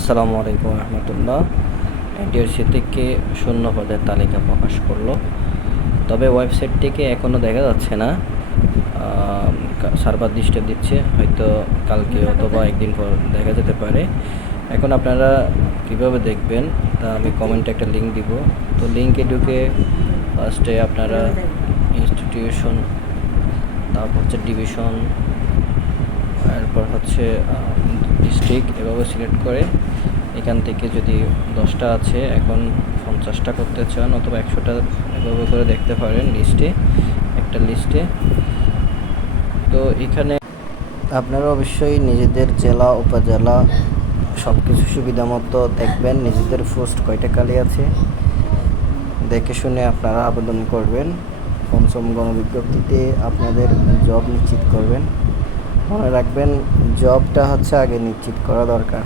আসসালামু আলাইকুম রহমতুল্লাহ। এনটিআরসি থেকে শূন্য পদের তালিকা প্রকাশ করলো, তবে ওয়েবসাইটটিকে এখনও দেখা যাচ্ছে না। সার্ভার ডিস্টার্ব দিচ্ছে, হয়তো কালকে অথবা একদিন পর দেখা যেতে পারে। এখন আপনারা কীভাবে দেখবেন তা আমি কমেন্টে একটা লিঙ্ক দিব। তো লিঙ্কে ঢুকে ফার্স্টে আপনারা ইনস্টিটিউশন, তারপর হচ্ছে ডিভিশন, এরপর হচ্ছে ডিস্ট্রিক্ট, এভাবে সিলেক্ট করে এখান থেকে যদি 10টা আছে, এখন 50টা করতে চান অথবা 100টা, এভাবে করে দেখতে পারেন একটা লিস্টে। তো এখানে আপনারা অবশ্যই নিজেদের জেলা উপজেলা সব কিছু সুবিধা মতো দেখবেন, নিজেদের পোস্ট কয়টা খালি আছে দেখে শুনে আপনারা আবেদন করবেন। পঞ্চম গণবিজ্ঞপ্তিতে আপনাদের জব নিশ্চিত করবেন। মনে রাখবেন, জবটা হচ্ছে আগে নিশ্চিত করা দরকার।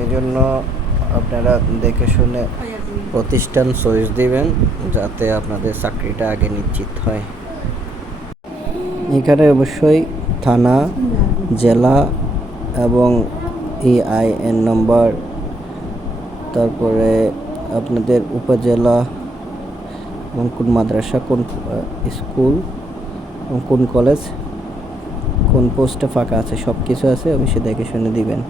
এই জন্য আপনারা দেখে শুনে প্রতিষ্ঠান চয়েস দিবেন, যাতে আপনাদের চাকরিটা আগে নিশ্চিত হয়। এখানে অবশ্যই থানা, জেলা এবং EIN নম্বর, তারপরে আপনাদের উপজেলা এবং কোন মাদ্রাসা, কোন স্কুল এবং কোন কলেজ, কোন পোস্টে ফাঁকা আছে, সব কিছু আছে, অবশ্যই দেখে শুনে দিবেন।